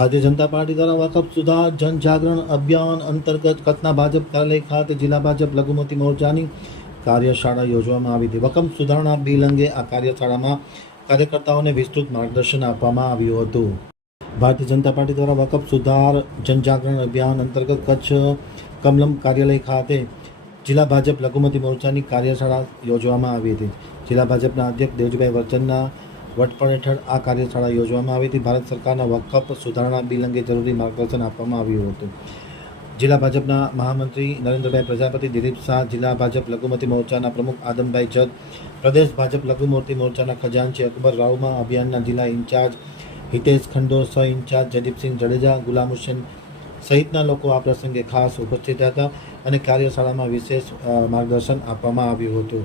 Bharatiya Janata party દ્વારા વકફ સુધાર જનજાગરણ અભિયાન અંતર્ગત કચ્છના ભાજપ કાર્યાલય ખાતે જિલ્લા ભાજપ લઘુમતી મોરચાની કાર્યશાળા યોજવામાં આવી હતી. વકફ સુધારણા બિલ અંગે આ કાર્યશાળામાં કાર્યકર્તાઓને વિસ્તૃત માર્ગદર્શન આપવામાં આવ્યું હતું. ભારતીય જનતા પાર્ટી દ્વારા વકફ સુધાર જનજાગરણ અભિયાન અંતર્ગત કચ્છ કમલમ કાર્યાલય ખાતે જિલ્લા ભાજપ લઘુમતી મોરચાની કાર્યશાળા યોજવામાં આવી હતી. જિલ્લા ભાજપના અધ્યક્ષ દેવજીભાઈ વર્ચનના વડપણ હેઠળ આ કાર્યશાળા યોજવામાં આવી હતી. ભારત સરકારના વકફ સુધારણા બિલ અંગે જરૂરી માર્ગદર્શન આપવામાં આવ્યું હતું. જિલ્લા ભાજપના મહામંત્રી નરેન્દ્રભાઈ પ્રજાપતિ, દિલીપ શાહ, જિલ્લા ભાજપ લઘુમતી મોરચાના પ્રમુખ આદમભાઈ જત, પ્રદેશ ભાજપ લઘુમતી મોરચાના ખજાનચી અકબર રાઉમા, અભિયાનના જિલ્લા ઇન્ચાર્જ હિતેશ ખંડો, સહ ઇન્ચાર્જ જયદીપસિંહ જડેજા, ગુલામ હુસેન સહિતના લોકો આ પ્રસંગે ખાસ ઉપસ્થિત હતા અને કાર્યશાળામાં વિશેષ માર્ગદર્શન આપવામાં આવ્યું હતું.